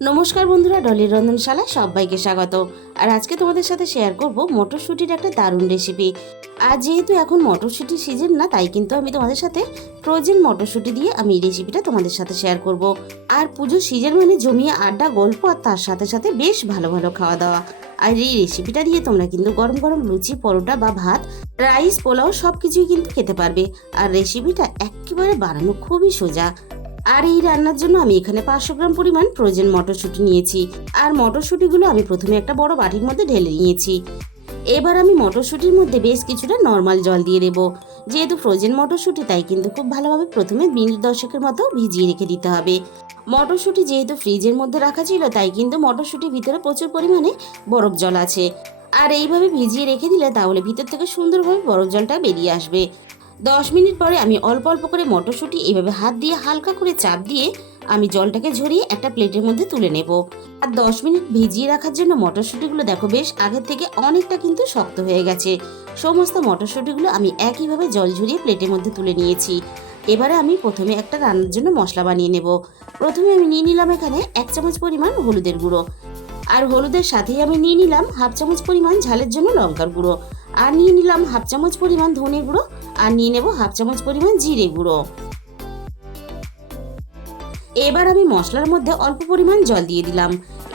নমস্কার বন্ধুরা, ডলির রন্ধনশালায় সবাইকে স্বাগত। আর আজকে তোমাদের সাথে শেয়ার করব মটরশুঁটির একটা দারুণ রেসিপি। আর যেহেতু এখন মটরশুঁটির সিজন না, তাই কিন্তু আমি তোমাদের সাথে ফ্রোজেন মটরশুঁটি দিয়ে আমি এই রেসিপিটা তোমাদের সাথে শেয়ার করব। আর পুজোর সিজন মানে জমিয়ে আড্ডা, গল্প, আর তার সাথে সাথে বেশ ভালো ভালো খাওয়া দাওয়া। আর এই রেসিপিটা দিয়ে তোমরা কিন্তু গরম গরম লুচি, পরোটা বা ভাত, রাইস, পোলাও সব কিছুই কিন্তু খেতে পারবে। আর রেসিপিটা একেবারে বানানো খুবই সোজা। আর এই রান্নার জন্য আমি এখানে 500 গ্রাম পরিমাণ ফ্রোজেন মটরশুঁটি নিয়েছি। আর মটরশুঁটিগুলো আমি প্রথমে একটা বড় বাটির মধ্যে ঢেলে নিয়েছি। এবার আমি মটরশুঁটির মধ্যে বেশ কিছুটা নর্মাল জল দিয়ে দেবো। যেহেতু ফ্রোজেন মটরশুঁটি, তাই কিন্তু খুব ভালোভাবে প্রথমে মিনিট 10 মতো ভিজিয়ে রেখে দিতে হবে। মটরশুঁটি যেহেতু ফ্রিজের মধ্যে রাখা ছিল, তাই কিন্তু মটরশুঁটির ভিতরে প্রচুর পরিমাণে বরফ জল আছে। আর এইভাবে ভিজিয়ে রেখে দিলে তাহলে ভিতর থেকে সুন্দরভাবে বরফ জলটা বেরিয়ে আসবে। 10 মিনিট পরে আমি অল্প অল্প করে মটরশুঁটি এভাবে হাত দিয়ে হালকা করে চাপ দিয়ে আমি জলটাকে ঝরিয়ে একটা প্লেটের মধ্যে তুলে নেব। আর 10 মিনিট ভিজিয়ে রাখার জন্য মটরশুঁটিগুলো দেখো বেশ আগের থেকে অনেকটা কিন্তু শক্ত হয়ে গেছে। সমস্ত মটরশুঁটিগুলো আমি একইভাবে জল ঝরিয়ে প্লেটের মধ্যে তুলে নিয়েছি। এবারে আমি প্রথমে একটা রান্নার জন্য মশলা বানিয়ে নেব। প্রথমে আমি নিয়ে নিলাম এখানে 1 চামচ পরিমাণ হলুদের গুঁড়ো। আর হলুদের সাথেই আমি নিয়ে নিলাম 1/2 চামচ পরিমাণ ঝালের জন্য লঙ্কার গুঁড়ো। আর নিয়ে নিলাম 1/2 চামচ পরিমাণ ধনে গুঁড়ো। আর নিয়ে নেব 1/2 চামচ পরিমাণ জিরে গুঁড়ো। এবার আমি মশলার মধ্যে অল্প পরিমাণ জল দিয়ে দিলাম।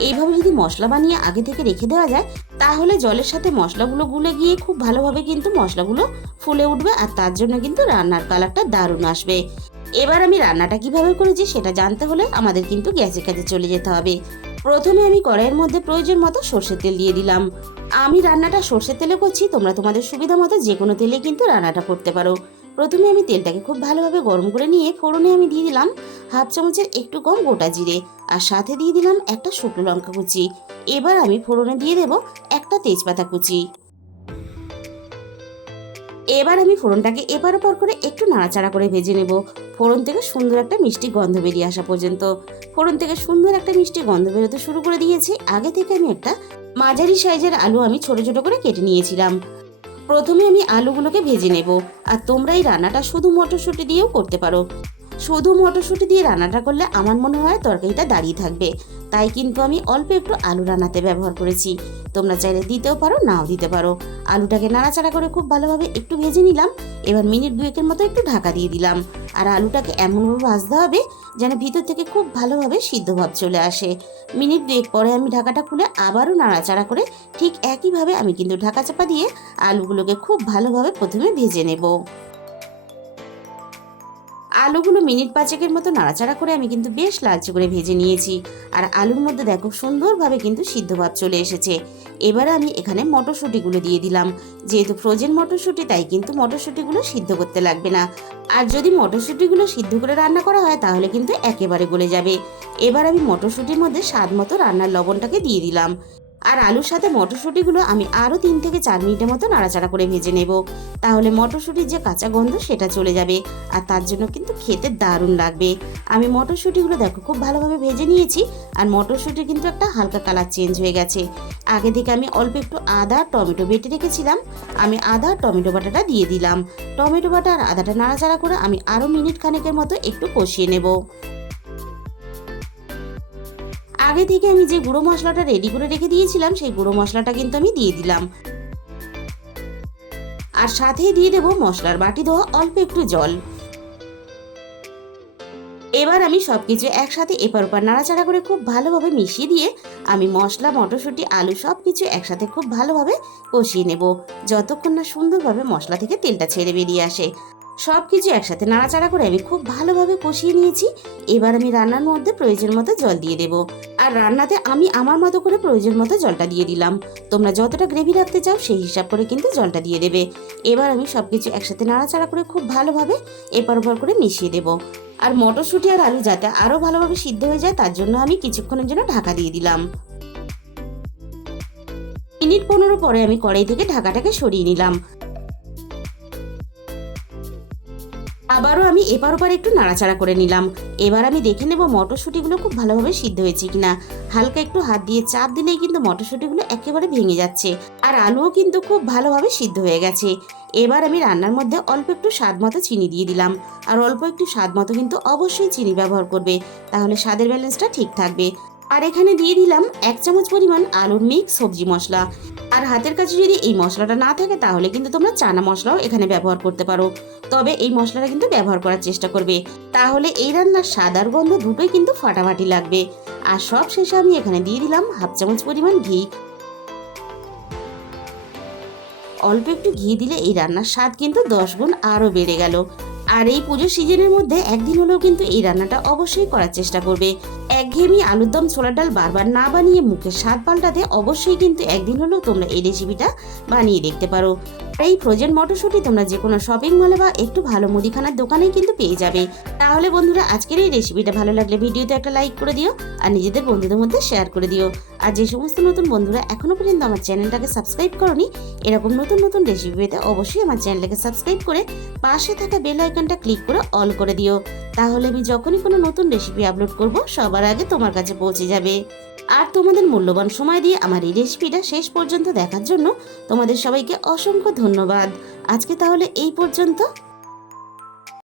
এইভাবে যদি মশলা বানিয়ে আগে থেকে রেখে দেওয়া যায়, তাহলে জলের সাথে মশলাগুলো গুলে গিয়ে খুব ভালোভাবে কিন্তু মশলাগুলো ফুলে উঠবে। আর তার জন্য কিন্তু রান্নার কালারটা দারুণ আসবে। এবার আমি রান্নাটা কিভাবে করেছি সেটা জানতে হলে আমাদের কিন্তু গ্যাসের কাছে চলে যেতে হবে। প্রথমে আমি কড়াইয়ের মধ্যে প্রয়োজন মতো সর্ষের তেল দিয়ে দিলাম। আমি রান্নাটা সর্ষের তেলে করছি, তোমরা তোমাদের সুবিধা মতো যে কোনো তেলে কিন্তু রান্নাটা করতে পারো। প্রথমে আমি তেলটাকে খুব ভালোভাবে গরম করে নিয়ে ফোড়নে আমি দিয়ে দিলাম 1/2 চামচের একটু কম গোটা জিরে। আর সাথে দিয়ে দিলাম একটা শুকনো লঙ্কা কুচি। এবার আমি ফোড়নে দিয়ে দেব একটা তেজপাতা কুচি। এবার আমি ফোড়নটাকে এপার ওপর করে একটু নাড়াচাড়া করে ভেজে নেব, ফোড়ন থেকে সুন্দর একটা মিষ্টি গন্ধ বেরিয়ে আসা পর্যন্ত। ফোড়ন থেকে সুন্দর একটা মিষ্টি গন্ধ বেরোতে শুরু করে দিয়েছি। আগে থেকে আমি একটা মাঝারি সাইজের আলু আমি ছোট ছোট করে কেটে নিয়েছিলাম। প্রথমে আমি আলুগুলোকে ভেজে নেব। আর তোমরা এই রান্নাটা শুধু মটরশুঁটি দিয়েও করতে পারো। শুধু মটরশুঁটি দিয়ে রান্নাটা করলে আমার মনে হয় তরকারিটা দাঁড়িয়ে থাকবে। তাই কিন্তু আমি অল্প একটু আলু রান্নাতে ব্যবহার করেছি। তোমরা চাইলে দিতেও পারো, নাও দিতে পারো। আলুটাকে নাড়াচাড়া করে খুব ভালোভাবে একটু ভেজে নিলাম। এবার মিনিট 2 মতো একটু ঢাকা দিয়ে দিলাম। আর আলুটাকে এমনভাবে ভাজতে হবে যেন ভিতর থেকে খুব ভালোভাবে সিদ্ধ ভাব চলে আসে। মিনিট 2 পরে আমি ঢাকাটা খুলে আবারও নাড়াচাড়া করে ঠিক একইভাবে আমি কিন্তু ঢাকা চাপা দিয়ে আলুগুলোকে খুব ভালোভাবে প্রথমে ভেজে নেব। আলুগুলো মিনিট 5 মতো নাড়াচাড়া করে আমি কিন্তু বেশ লালচে করে ভেজে নিয়েছি। আর আলুর মধ্যে দেখো সুন্দরভাবে কিন্তু সিদ্ধ ভাব চলে এসেছে। এবারে আমি এখানে মটরশুঁটিগুলো দিয়ে দিলাম। যেহেতু ফ্রোজেন মটরশুঁটি, তাই কিন্তু মটরশুঁটিগুলো সিদ্ধ করতে লাগবে না। আর যদি মটরশুঁটিগুলো সিদ্ধ করে রান্না করা হয় তাহলে কিন্তু একেবারে গলে যাবে। এবার আমি মটরশুঁটির মধ্যে স্বাদ মতো রান্নার লবণটাকে দিয়ে দিলাম। আর আলুর সাথে মটরশুঁটিগুলো আমি আরও 3 থেকে 4 মিনিটের মতো নাড়াচাড়া করে ভেজে নেব। তাহলে মটরশুঁটির যে কাঁচা গন্ধ সেটা চলে যাবে। আর তার জন্য কিন্তু খেতে দারুণ লাগবে। আমি মটরশুঁটিগুলো দেখো খুব ভালোভাবে ভেজে নিয়েছি। আর মটরশুঁটি কিন্তু একটা হালকা কালার চেঞ্জ হয়ে গেছে। আগে থেকে আমি অল্প একটু আদা টমেটো বেটে রেখেছিলাম। আমি আদা টমেটো বাটাটা দিয়ে দিলাম। টমেটো বাটা আর আদাটা নাড়াচাড়া করে আমি আরও মিনিট খানেকের মতো একটু কষিয়ে নেব। আগে থেকে আমি যে গুঁড়ো মশলাটা রেডি করে রেখে দিয়েছিলাম, সেই গুঁড়ো মশলাটা কিন্তু আমি দিয়ে দিলাম। আর সাথেই দিয়ে দেবো মশলার বাটি ধোয়া অল্প একটু জল। এবার আমি সবকিছু একসাথে এপার ওপার নাড়াচাড়া করে খুব ভালোভাবে মিশিয়ে দিয়ে আমি মশলা, মটরশুঁটি, আলু সবকিছু একসাথে খুব ভালোভাবে কষিয়ে নেব, যতক্ষণ না সুন্দরভাবে মশলা থেকে তেলটা ছেড়ে বেরিয়ে আসে। সবকিছু একসাথে নাড়াচাড়া করে আমি খুব ভালোভাবে কষিয়ে নিয়েছি। এবার আমি রান্নার মধ্যে প্রয়োজন মতো জল দিয়ে দেব। আর রান্নাতে আমি আমার মতো করে প্রয়োজন মতো জলটা দিয়ে দিলাম। তোমরা যতটা গ্রেভি রাখতে চাও সেই হিসাব করে কিন্তু জলটা দিয়ে দেবে। এবার আমি সবকিছু একসাথে নাড়াচাড়া করে খুব ভালোভাবে এপার ওপার করে মিশিয়ে দেব। আর মটরশুঁটি আর আলু যাতে আরো ভালোভাবে সিদ্ধ হয়ে যায়, তার জন্য আমি কিছুক্ষণের জন্য ঢাকা দিয়ে দিলাম। মিনিট 15 পরে আমি কড়াই থেকে ঢাকাটাকে সরিয়ে নিলাম। আবারও আমি এপার ওপার একটু নাড়াচাড়া করে নিলাম। এবার আমি দেখে নেব মটরশুঁটিগুলো খুব ভালোভাবে সিদ্ধ হয়েছে কিনা। হালকা একটু হাত দিয়ে চাপ দিলেই কিন্তু মটরশুঁটিগুলো একেবারে ভেঙে যাচ্ছে। আর আলুও কিন্তু খুব ভালোভাবে সিদ্ধ হয়ে গেছে। এবার আমি রান্নার মধ্যে অল্প একটু স্বাদ মতো চিনি দিয়ে দিলাম। আর অল্প একটু স্বাদ মতো কিন্তু অবশ্যই চিনি ব্যবহার করবে, তাহলে স্বাদের ব্যালেন্সটা ঠিক থাকবে। আর এখানে দিয়ে দিলাম 1 চামচ পরিমাণ আলুর মিক্স সবজি মশলা। আর হাতের কাছে যদি এই মশলাটা না থাকে তাহলে কিন্তু তোমরা চানা মশলাও এখানে ব্যবহার করতে পারো, তবে এই মশলাটা কিন্তু ব্যবহার করার চেষ্টা করবে, তাহলে এই রান্নার স্বাদ আর গন্ধ দুটোই কিন্তু ফাটাফাটি লাগবে। আর সব শেষে আমি এখানে দিয়ে দিলাম 1/2 চামচ পরিমাণ ঘি। অল্প একটু ঘি দিলে এই রান্নার স্বাদ কিন্তু 10 গুণ আরও বেড়ে গেল। আর এই পুজো সিজনের মধ্যে একদিন হলেও কিন্তু এই রান্নাটা অবশ্যই করার চেষ্টা করবে। একঘেয়েমি আলুর দম ছোলার ডাল বারবার না বানিয়ে মুখের স্বাদ পাল্টাতে অবশ্যই কিন্তু একদিন হলেও তোমরা এই রেসিপিটা বানিয়ে দেখতে পারো। আর এই ফ্রোজেন মটরশুঁটি তোমরা যে কোনো শপিং মলে বা একটু ভালো মুদিখানার দোকানেই কিন্তু পেয়ে যাবে। তাহলে বন্ধুরা, আজকের এই রেসিপিটা ভালো লাগলে ভিডিওতে একটা লাইক করে দিও আর নিজেদের বন্ধুদের মধ্যে শেয়ার করে দিও। আর যে সমস্ত নতুন বন্ধুরা এখনো পর্যন্ত আমার চ্যানেলটাকে সাবস্ক্রাইব করনি, এরকম নতুন নতুন রেসিপি পেতে অবশ্যই আমার চ্যানেলটাকে সাবস্ক্রাইব করে পাশে থাকা বেল আইকনটা ক্লিক করে অল করে দিও। তাহলে আমি যখনই কোনো নতুন রেসিপি আপলোড করব সবার আগে তোমার কাছে পৌঁছে যাবে। আর তোমাদের মূল্যবান সময় দিয়ে আমার এই রেসিপিটা শেষ পর্যন্ত দেখার জন্য তোমাদের সবাইকে অসংখ্য ধন্যবাদ। আজকে তাহলে এই পর্যন্ত।